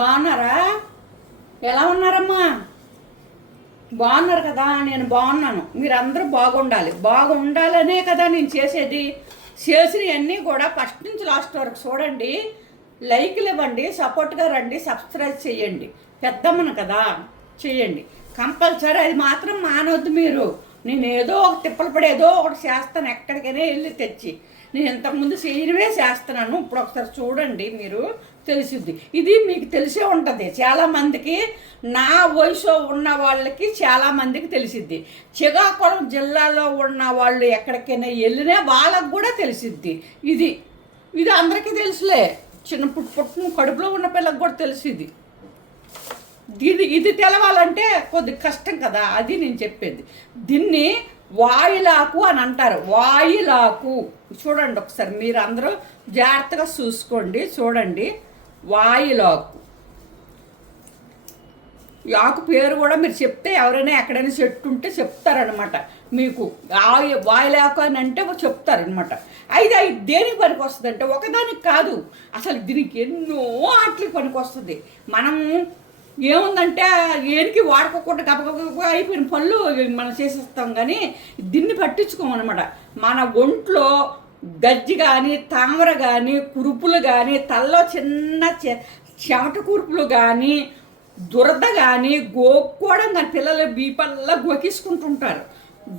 బాగున్నారా? ఎలా ఉన్నారమ్మా? బాగున్నారు కదా నేను బాగున్నాను. మీరందరూ బాగుండాలి. బాగుండాలనే కదా నేను చేసేది. చేసినవన్నీ కూడా ఫస్ట్ నుంచి లాస్ట్ వరకు చూడండి. లైక్లు ఇవ్వండి సపోర్ట్గా రండి సబ్స్క్రైబ్ చేయండి. పెద్దమ్మను కదా చేయండి. కంపల్సరీ అది మాత్రం మానవద్దు మీరు. నేను ఏదో ఒక తిప్పలు పడి ఏదో ఒకటి చేస్తాను ఎక్కడికైనా వెళ్ళి తెచ్చి. నేను ఇంతకుముందు చేయడమే చేస్తున్నాను. ఇప్పుడు ఒకసారి చూడండి మీరు తెలిసిద్ది. ఇది మీకు తెలిసే ఉంటుంది. చాలామందికి నా వయసు ఉన్న వాళ్ళకి చాలామందికి తెలిసిద్ది. శ్రీకాకుళం జిల్లాలో ఉన్న వాళ్ళు ఎక్కడికైనా వెళ్ళినా వాళ్ళకు కూడా తెలిసిద్ది. ఇది ఇది అందరికీ తెలుసులే. చిన్న పుట్టు కడుపులో ఉన్న పిల్లకి కూడా తెలిసిది దీన్ని ఇది తెలవాలంటే కొద్ది కష్టం కదా అది నేను చెప్పేది. దీన్ని వాయిలాకు అని అంటారు. వాయిలాకు. చూడండి ఒకసారి మీరు అందరూ జాగ్రత్తగా చూసుకోండి చూడండి. వాయిలాకు. ఈ ఆకు పేరు కూడా మీరు చెప్తే ఎవరైనా ఎక్కడైనా చెట్టు ఉంటే చెప్తారనమాట మీకు ఆయి వాయిలాకు అని అంటే చెప్తారనమాట అయితే అది దేనికి పనికి వస్తుంది అంటే ఒకదానికి కాదు. అసలు దీనికి ఎన్నో ఆటలకి పనికి వస్తుంది మనం ఏముందంటే ఏనికి వాడుకోకుండా గబగబ అయిపోయిన పనులు మనం చేసేస్తాం కానీ దీన్ని పట్టించుకోమన్నమాట. మన ఒంట్లో గజ్జి కానీ తామర కానీ కురుపులు కానీ తల్లో చిన్న చె- చెమట కురుపులు కానీ దురద కానీ గోక్కోవడం కానీ పిల్లలు బీపల్లా గోకిసుకుంటుంటారు.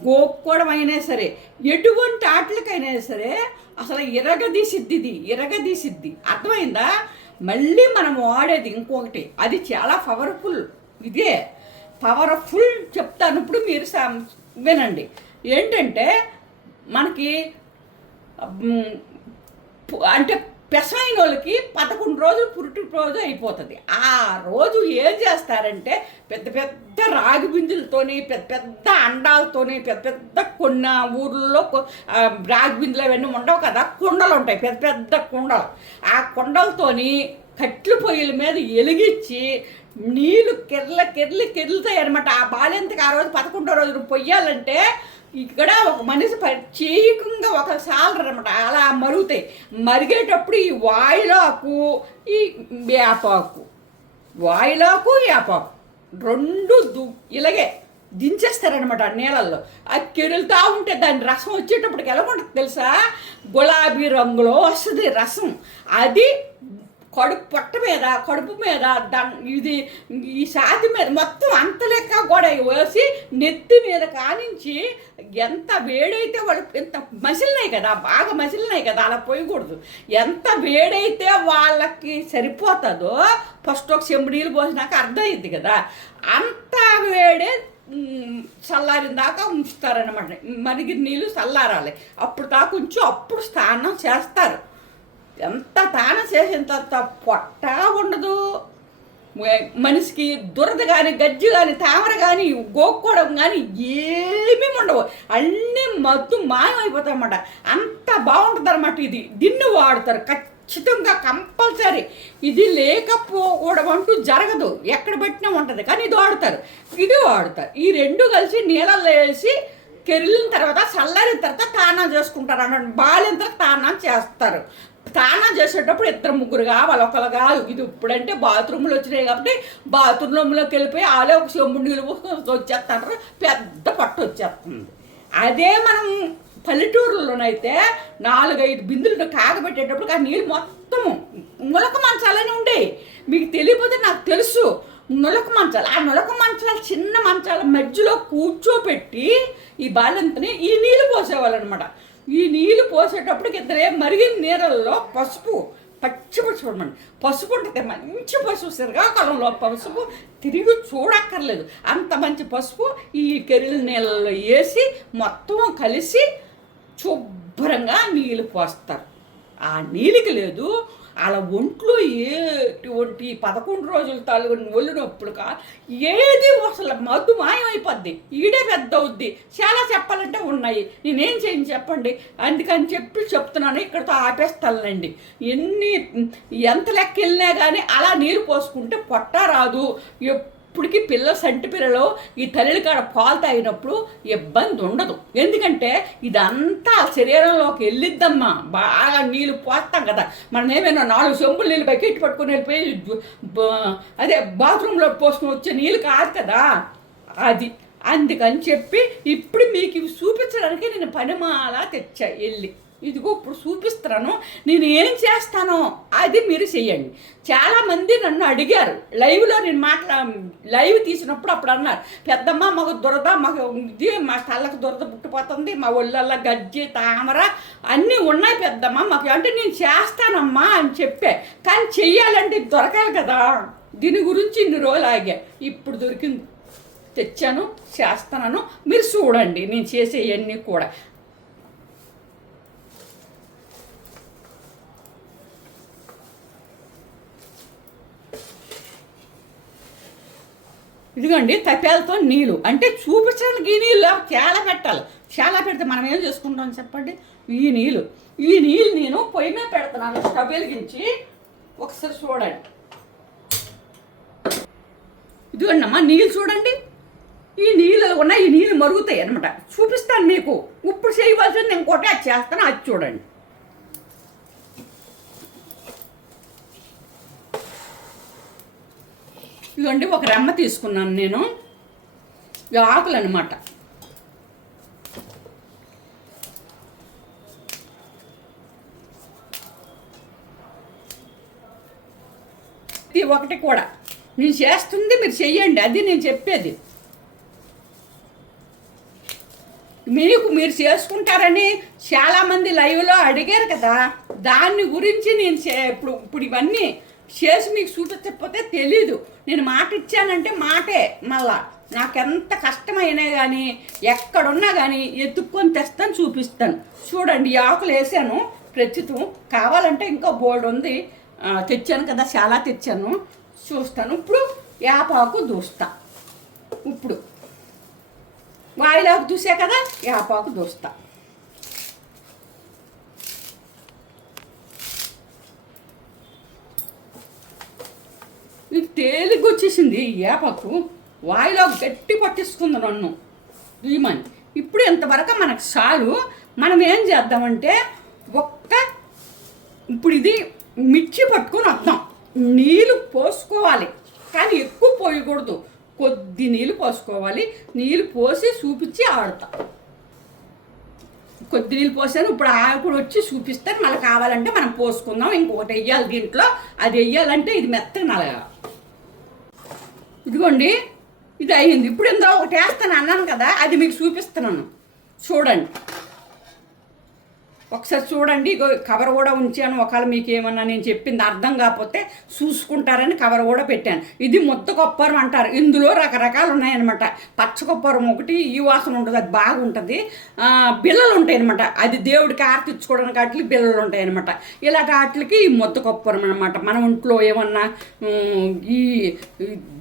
గోక్కోవడం అయినా సరే ఎటువంటి ఆటలకైనా సరే అసలు ఇరగదీసిద్ది ఇది ఇరగదీసిద్ది. అర్థమైందా? మళ్ళీ మనం వాడేది ఇంకొకటి. అది చాలా పవర్ఫుల్ ఇదే పవర్ఫుల్ చెప్తాను ఇప్పుడు మీరు వినండి. ఏంటంటే మనకి అంటే పెసమైన వాళ్ళకి పదకొండు రోజులు పురుటి రోజు అయిపోతుంది ఆ రోజు ఏం చేస్తారంటే పెద్ద పెద్ద రాగి బిందులతోని పెద్ద పెద్ద అండాలతోని పెద్ద పెద్ద కొన్ని ఊర్లలో రాగి బిందులు అవన్నీ ఉండవు కదా కుండలు ఉంటాయి పెద్ద పెద్ద కుండలు ఆ కుండలతోని కట్లు పొయ్యిల మీద ఎలిగించి నీళ్ళు కెర్ల కెర్లి కెర్లుతాయి అనమాట ఆ బాల్యంతకి ఆ రోజు పదకొండో రోజు పొయ్యాలంటే ఇక్కడ ఒక మనిషి ప్రత్యేకంగా ఒక సాలర్ అనమాట అలా మరుగుతాయి. మరిగేటప్పుడు ఈ వాయిలాకు ఈ వేపాకు. వాయిలాకు వేపాకు. రెండు దు ఇలాగే దించేస్తారనమాట నీళ్ళల్లో. అది కెరులుతూ ఉంటే దాని రసం వచ్చేటప్పటికి ఎలా ఉంటుంది తెలుసా? గులాబీ రంగులో వస్తుంది రసం. అది కడుపు పొట్ట మీద కడుపు మీద దన్ ఇది ఈ సాతి మీద మొత్తం అంత లెక్క కూడా వేసి నెత్తి మీద కానించి ఎంత వేడైతే వాళ్ళు ఎంత మసిలినాయి కదా బాగా మసిలినాయి కదా అలా పోయకూడదు. ఎంత వేడైతే వాళ్ళకి సరిపోతుందో ఫస్ట్ ఒక చెంబు నీళ్ళు పోసినాక అర్థమైంది కదా. అంత వేడే చల్లారిన దాకా ఉంచుతారనమాట మరిగిరి నీళ్ళు చల్లారాలి. అప్పుడు దాకా ఉంచి అప్పుడు స్నానం చేస్తారు. ఎంత తానం చేసిన తర్వాత పొట్ట ఉండదు. మనిషికి దురద కానీ గజ్జి కానీ తామర కానీ గోక్కోవడం కానీ ఏమీ ఉండవు. అన్నీ మత్తు మాయమైపోతాయన్నమాట. అంత బాగుంటుంది అనమాట ఇది. దీన్ని వాడతారు. ఖచ్చితంగా కంపల్సరీ. ఇది లేకపోవడం అంటూ జరగదు. ఎక్కడ పెట్టినా ఉంటుంది. కానీ ఇది వాడతారు. ఇది వాడతారు. ఈ రెండు కలిసి నీళ్ళల్లో వేసి కెరిలిన తర్వాత చల్లారిన తర్వాత తానం చేసుకుంటారు. అన్నమాట. బాలిన తర్వాత తానం చేస్తారు. తానం చేసేటప్పుడు ఇద్దరు ముగ్గురు కావాలి ఒకరు కాదు. ఇది ఇప్పుడంటే బాత్రూమ్లు వచ్చినాయి కాబట్టి బాత్రూంలోకి వెళ్ళిపోయి ఆలే ఒక చెంబు నీళ్ళు వచ్చేస్తారు పెద్ద పట్టు వచ్చేస్తుంది. అదే మనం పల్లెటూరులోనైతే నాలుగైదు బిందులు కాగబెట్టేటప్పుడు ఆ నీళ్ళు మొత్తం ములక మంచాలని ఉండేవి మీకు తెలియకపోతే నాకు తెలుసు. నులక మంచాలు ఆ నులక మంచాలు చిన్న మంచాల మధ్యలో కూర్చోపెట్టి ఈ బాలంతని ఈ నీళ్ళు పోసేవాళ్ళు అనమాట ఈ నీళ్ళు పోసేటప్పటికి ఇద్దరే మరిగిన నీళ్ళల్లో పసుపు పచ్చి పసుపు చూడమండి. పసుపు ఉంటుంది మంచి పసుపు సిరగాకాలంలో పసుపు తిరిగి చూడక్కర్లేదు. అంత మంచి పసుపు ఈ కెరీల నీళ్ళలో వేసి మొత్తం కలిసి శుభ్రంగా నీళ్ళు పోస్తారు. ఆ నీళ్ళకి లేదు అలా ఒంట్లో ఏటువంటి పదకొండు రోజులు తాలూ ఒళ్ళు నొప్పులుగా ఏది అసలు మద్దు మాయమైపోద్ది. ఈడే పెద్ద అవుద్ది. చాలా చెప్పాలంటే ఉన్నాయి. నేనేం చేయను చెప్పండి. అందుకని చెప్పి చెప్తున్నాను. ఇక్కడతో ఆపేస్తానండి ఎన్ని ఎంత లెక్క వెళ్ళినా కానీ అలా నీరు పోసుకుంటే పొట్ట రాదు. ఇప్పటికీ పిల్ల సంటి పిల్లలో ఈ తల్లి కాడ పాలు తాగినప్పుడు ఇబ్బంది ఉండదు. ఎందుకంటే ఇదంతా శరీరంలోకి వెళ్ళిద్దమ్మా. బాగా నీళ్ళు పోస్తాం కదా. మనం ఏమైనా నాలుగు చెంబులు నీళ్ళు బకెట్ పట్టుకుని వెళ్ళిపోయి అదే బాత్రూంలో పోసుకుని వచ్చే నీళ్ళు కాదు కదా. అది. అందుకని చెప్పి ఇప్పుడు మీకు ఇవి చూపించడానికి నేను పనిమాలా తెచ్చా వెళ్ళి. ఇదిగో ఇప్పుడు చూపిస్తున్నాను నేను ఏం చేస్తానో అది మీరు చెయ్యండి. చాలామంది నన్ను అడిగారు లైవ్లో నేను మాట్లా లైవ్ తీసినప్పుడు అప్పుడు అన్నారు పెద్దమ్మ మాకు దురద మాకు ఇది మా తల్లకు దురద పుట్టిపోతుంది మా ఒళ్ళల్లో గజ్జి తామర అన్నీ ఉన్నాయి పెద్దమ్మ మాకు అంటే నేను చేస్తానమ్మా అని చెప్పే. కానీ చెయ్యాలంటే దొరకాలి కదా. దీని గురించి ఇన్ని రోజులు ఆగా. ఇప్పుడు దొరికింది తెచ్చాను చేస్తున్నాను. మీరు చూడండి నేను చేసేవన్నీ కూడా. ఇదిగోండి తప్పేలతో నీళ్ళు అంటే చూపించడానికి ఈ నీళ్ళు చాలా పెట్టాలి. చాలా పెడితే మనం ఏం చేసుకుంటాం చెప్పండి? ఈ నీళ్ళు ఈ నీళ్ళు నేను పొయ్యి మీద పెడుతున్నాను స్టవ్ వెలిగించి ఒకసారి చూడండి. ఇదిగోండి అమ్మా నీళ్ళు చూడండి. ఈ నీళ్ళు ఉన్న ఈ నీళ్ళు మరుగుతాయి అనమాట చూపిస్తాను మీకు. ఇప్పుడు చేయవలసింది ఇంకోటి అది చేస్తాను అది చూడండి. ఇదిగోండి ఒక రెమ్మ తీసుకున్నాను నేను. ఇవి ఆకులు అనమాట ఇది ఒకటి కూడా. నేను చేస్తుంది మీరు చెయ్యండి. అది నేను చెప్పేది. మీకు మీరు చేసుకుంటారని చాలామంది లైవ్లో అడిగారు కదా. దాన్ని గురించి నేను చే- ఇప్పుడు ఇప్పుడు ఇవన్నీ చేసి మీకు చూపించకపోతే తెలీదు. నేను మాట ఇచ్చానంటే మాటే మళ్ళా. నాకెంత కష్టమైనా కానీ ఎక్కడున్నా కానీ ఎత్తుక్కొని తెస్తాను చూపిస్తాను. చూడండి ఆకులు వేసాను. ప్రస్తుతం కావాలంటే ఇంకా బోర్డు ఉంది. తెచ్చాను కదా చాలా తెచ్చాను. చూస్తాను. ఇప్పుడు యాపాకు దూస్తా. ఇప్పుడు. వాయిలాకు చూసా కదా యాపాకు దూస్తా. తేలిగ్గా వచ్చేసింది ఏపకు. వాయిలో గట్టి పట్టిస్తుంది నన్ను. ఈమని ఇప్పుడు ఇంతవరకు మనకు చాలు. మనం ఏం చేద్దామంటే ఒక్క ఇప్పుడు ఇది మిర్చి పట్టుకొని వద్దాం. నీళ్ళు పోసుకోవాలి. కానీ ఎక్కువ పోయకూడదు. కొద్ది నీళ్ళు పోసుకోవాలి. నీళ్ళు పోసి చూపించి ఆడతాం. కొద్ది నీళ్ళు పోసాను. ఇప్పుడు ఆకుడు వచ్చి చూపిస్తాను మళ్ళీ కావాలంటే మనం పోసుకుందాం. ఇంకొకటి వెయ్యాలి దీంట్లో. అది వెయ్యాలంటే ఇది మెత్తగా నలగా ఇదిగోండి ఇది అయింది. ఇప్పుడు ఇందులో ఒకటి వేస్తాను అన్నాను కదా అది మీకు చూపిస్తున్నాను. చూడండి. ఒకసారి చూడండి కవర్ కూడా ఉంచాను ఒకవేళ మీకు ఏమన్నా నేను చెప్పింది అర్థం కాకపోతే చూసుకుంటారని కవర్ కూడా పెట్టాను. ఇది ముద్ద కొప్పరం అంటారు. ఇందులో రకరకాలు ఉన్నాయన్నమాట. పచ్చ కొప్పరం ఒకటి ఈ వాసన ఉంటుంది అది బాగుంటుంది. బిల్లలు బిళ్ళలు అది దేవుడికి ఆర్తిచ్చుకోవడానికి వాటికి బిళ్ళలు ఉంటాయన్నమాట. ఇలాంటి వాటికి ఈ ముద్ద కొప్పరం అనమాట మన ఒంట్లో ఏమన్నా ఈ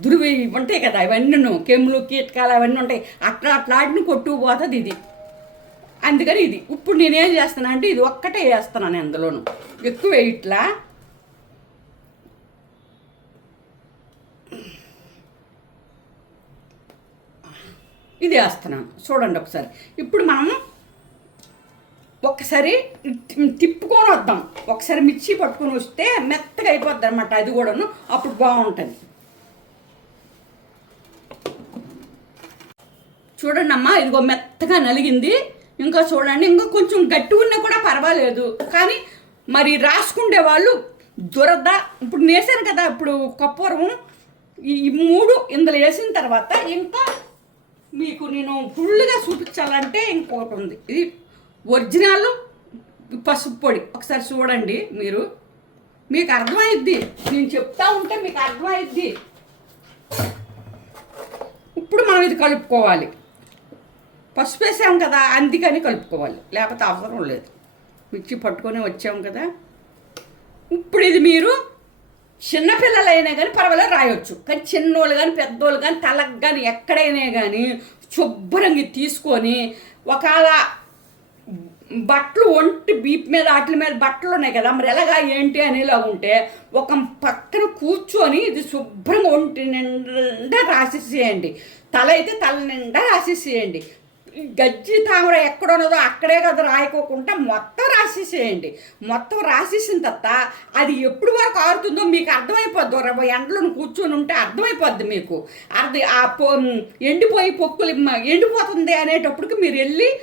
దుర్వి ఉంటాయి కదా ఇవన్నీ కెమ్లు కీటకాలు అవన్నీ ఉంటాయి. అట్లా అట్లాడిని కొట్టుకుపోతుంది ఇది. అందుకని ఇది. ఇప్పుడు నేనేం చేస్తున్నా అంటే ఇది ఒక్కటే వేస్తున్నాను అందులోను. ఎక్కువ ఇట్లా. ఇది వేస్తున్నాను. చూడండి ఒకసారి. ఇప్పుడు మనం ఒకసారి తిప్పుకొని వద్దాం. ఒకసారి మిర్చి పట్టుకొని వస్తే మెత్తగా అయిపోద్ది అనమాట అది కూడాను అప్పుడు బాగుంటుంది. చూడండి అమ్మా ఇదిగో మెత్తగా నలిగింది. ఇంకా చూడండి ఇంకా కొంచెం గట్టి ఉన్నా కూడా పర్వాలేదు. కానీ మరి రాసుకుండే వాళ్ళు దురద. ఇప్పుడు నేసాను కదా ఇప్పుడు కప్పూరం ఈ మూడు ఇందులో వేసిన తర్వాత ఇంకా మీకు నేను ఫుల్గా చూపించాలంటే ఇంకోటి ఉంది. ఇది ఒరిజినల్ పసుపు పొడి. ఒకసారి చూడండి మీరు. మీకు అర్థమైద్ది. నేను చెప్తా ఉంటే మీకు అర్థమైద్ది. ఇప్పుడు మనం ఇది కలుపుకోవాలి. పసుపు వేసాం కదా అందుకని కలుపుకోవాలి. లేకపోతే అవసరం లేదు. మిర్చి పట్టుకొని వచ్చాం కదా. ఇప్పుడు ఇది మీరు చిన్నపిల్లలైనా కానీ పర్వాలేదు రాయొచ్చు. కానీ చిన్నోళ్ళు కానీ పెద్దోళ్ళు కానీ తలకు కానీ ఎక్కడైనా కానీ శుభ్రంగా తీసుకొని ఒకవేళ బట్టలు ఒంటి బీప్ మీద వాటి మీద బట్టలు ఉన్నాయి కదా మరి ఎలాగా ఏంటి అనేలా ఉంటే ఒక పక్కన కూర్చొని ఇది శుభ్రంగా ఒంటి నిండా రాసేసేయండి. తల అయితే తల నిండా రాసేసేయండి. గజ్జి తామర ఎక్కడ ఉన్నదో అక్కడే కదా రాయకోకుండా మొత్తం రాసేసేయండి. మొత్తం రాసేసిన తర్వాత అది ఎప్పుడు వరకు ఆరుతుందో మీకు అర్థమైపోద్ది. ఇరవై ఎండలో కూర్చొని ఉంటే అర్థమైపోద్ది మీకు. అర్థం ఆ పో ఎండిపోయి పొక్కులు ఎండిపోతుంది అనేటప్పటికి మీరు వెళ్ళి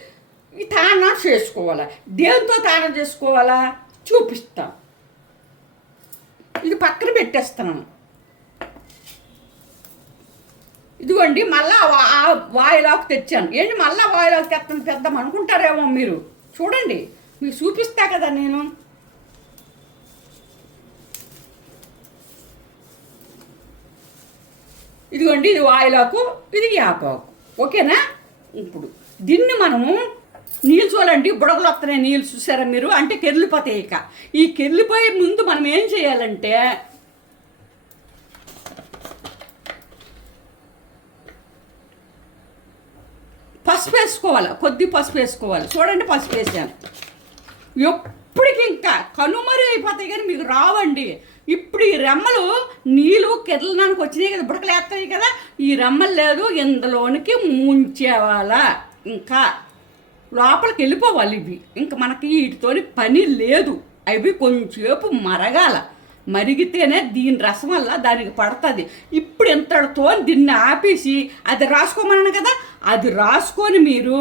ఈ తానం చేసుకోవాలా? దేంతో తానం చేసుకోవాలా? చూపిస్తాం. ఇది పక్కన పెట్టేస్తున్నాను. ఇదిగోండి మళ్ళా ఆ వాయిలాకు తెచ్చాను. ఏంటి మళ్ళా వాయిలాకు తెస్తాను తెద్దాం అనుకుంటారేమో మీరు? చూడండి మీకు చూపిస్తా కదా నేను. ఇదిగోండి ఇది వాయిలాకు ఇది యాపాకు ఓకేనా? ఇప్పుడు దీన్ని మనము నీళ్ళు చూడండి బుడగలు వస్తున్నాయి నీళ్ళు చూసారా మీరు? అంటే కెర్లిపోతాయి ఇక. ఈ కెర్లిపోయే ముందు మనం ఏం చేయాలంటే పసుపు వేసుకోవాలి? కొద్ది పసుపు వేసుకోవాలి. చూడండి పసుపు వేసాను. ఎప్పటికి ఇంకా కనుమరి అయిపోతాయి కానీ మీకు రావండి. ఇప్పుడు ఈ రెమ్మలు నీళ్ళు కిరలనానికి వచ్చినాయి కదా బుడకలు వేస్తాయి కదా ఈ రెమ్మలు లేదు ఇందులోనికి ముంచేవాలా. ఇంకా లోపలికి వెళ్ళిపోవాలి ఇవి. ఇంకా మనకి వీటితోని పని లేదు. అవి కొంచెంసేపు మరగాల. మరిగితేనే దీని రసం వల్ల దానికి పడుతుంది. ఇప్పుడు ఇంతటితో దీన్ని ఆపేసి అది రాసుకోమన్నాను కదా అది రాసుకొని మీరు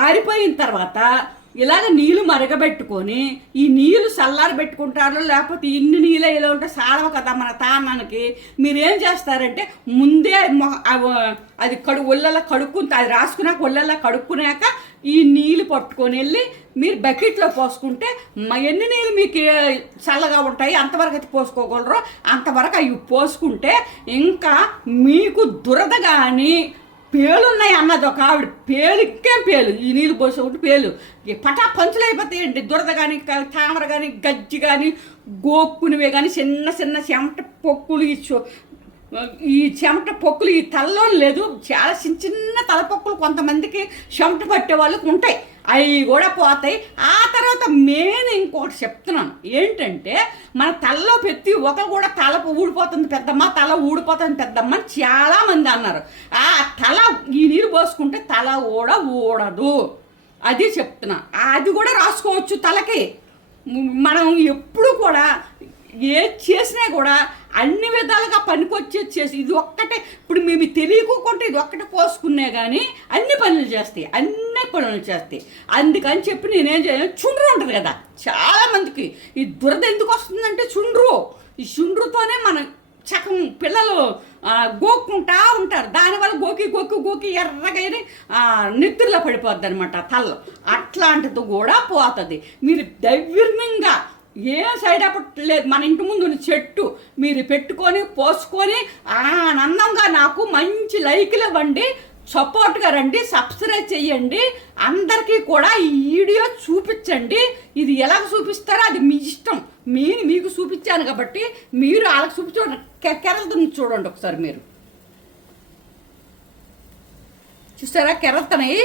ఆరిపోయిన తర్వాత ఇలాగ నీళ్ళు మరగబెట్టుకొని ఈ నీళ్ళు చల్లారి పెట్టుకుంటారు లేకపోతే ఇన్ని నీళ్ళు ఇలా ఉంటే సాలవ కదా మన తానానికి మీరేం చేస్తారంటే ముందే అది కడు ఒళ్ళల్లో కడుక్కుని అది రాసుకున్నాక ఒళ్ళలా కడుక్కున్నాక ఈ నీళ్ళు పట్టుకొని వెళ్ళి మీరు బకెట్లో పోసుకుంటే ఎన్ని నీళ్ళు మీకు చల్లగా ఉంటాయి అంతవరకు అయితే పోసుకోగలరో అంతవరకు అవి పోసుకుంటే ఇంకా మీకు దురద కానీ పేలున్నాయి అన్నది ఒక ఆవిడ పేలు ఇంకేం పేలు? ఈ నీళ్ళు పోసే ఒకటి పేలు. పటా పంచులు అయిపోతాయండి దురద కానీ తామర కానీ గజ్జి కానీ గోక్కునివే కానీ చిన్న చిన్న చెమట పొక్కులు ఇచ్చు ఈ చెమట పొక్కులు ఈ తలలో లేదు. చాలా చిన్న చిన్న తలపొక్కులు కొంతమందికి చెమట పట్టే వాళ్ళకి ఉంటాయి. అవి కూడా పోతాయి. ఆ తర్వాత మెయిన్ ఇంకొకటి చెప్తున్నాను. ఏంటంటే మన తలలో పెట్టి ఒకరు కూడా తల ఊడిపోతుంది పెద్దమ్మ తల ఊడిపోతుంది పెద్దమ్మ అని చాలామంది అన్నారు. ఆ తల ఈ నీరు పోసుకుంటే తల కూడా ఊడదు. అది చెప్తున్నా. అది కూడా రాసుకోవచ్చు తలకి. మనం ఎప్పుడు కూడా ఏ చేసినా కూడా అన్ని విధాలుగా పనికొచ్చేసి చేసి ఇది ఒక్కటే. ఇప్పుడు మేము తెలియకోకుండా ఇది ఒక్కటే పోసుకునే కానీ అన్ని పనులు చేస్తాయి అన్ని పనులు చేస్తాయి. అందుకని చెప్పి నేనేం చేయను చుండ్రు ఉంటుంది కదా. చాలా మందికి ఈ దురద ఎందుకు వస్తుందంటే చుండ్రు. ఈ చుండ్రుతోనే మనం చకం పిల్లలు గోక్కుంటా ఉంటారు. దానివల్ల గోకి గోకి గోకి ఎర్రగైన నిద్రలో పడిపోద్ది అనమాట తల్ల. అట్లాంటిది కూడా పోతుంది. మీరు ధైర్యంగా ఏ సైడ్ ఎఫెక్ట్ లేదు మన ఇంటి ముందు ఉన్న చెట్టు మీరు పెట్టుకొని పోసుకొని ఆనందంగా నాకు మంచి లైక్లు ఇవ్వండి సపోర్ట్గా రండి సబ్స్క్రైబ్ చేయండి అందరికీ కూడా ఈ వీడియో చూపించండి. ఇది ఎలాగ చూపిస్తారో అది మీ ఇష్టం. మీరు మీకు చూపించాను కాబట్టి మీరు వాళ్ళకి చూపించండి కెరలతో చూడండి ఒకసారి మీరు. చూసారా కెరతనయి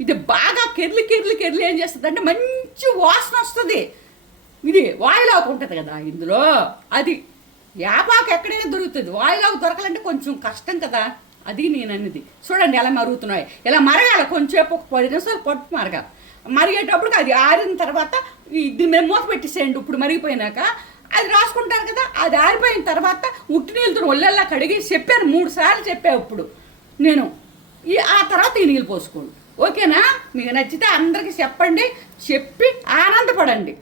ఇది బాగా కెర్లి కెర్లి కెర్లి ఏం చేస్తుంది అంటే మంచి వాసన వస్తుంది. ఇది వాయిలాకు ఉంటుంది కదా ఇందులో. అది యాపాకు ఎక్కడైనా దొరుకుతుంది. వాయిలాకు దొరకాలంటే కొంచెం కష్టం కదా. అది నేను అన్నది. చూడండి ఎలా మరుగుతున్నాయి. ఇలా మరగాలి. కొంచెంసేపు ఒక పది నిమిషాలు పట్టు మరగాలి. మరిగేటప్పుడు అది ఆరిన తర్వాత ఇది దీని మీద మూత పెట్టేసేయండి. ఇప్పుడు మరిగిపోయినాక అది రాసుకుంటారు కదా. అది ఆరిపోయిన తర్వాత ఉట్టి నీళ్ళతో ఒళ్ళల్లా కడిగి చెప్పాను. మూడు సార్లు చెప్పాను ఇప్పుడు నేను. ఈ ఆ తర్వాత ఈ నీళ్ళు పోసుకోండి. ఓకేనా? మీకు నచ్చితే అందరికీ చెప్పండి. చెప్పి ఆనందపడండి.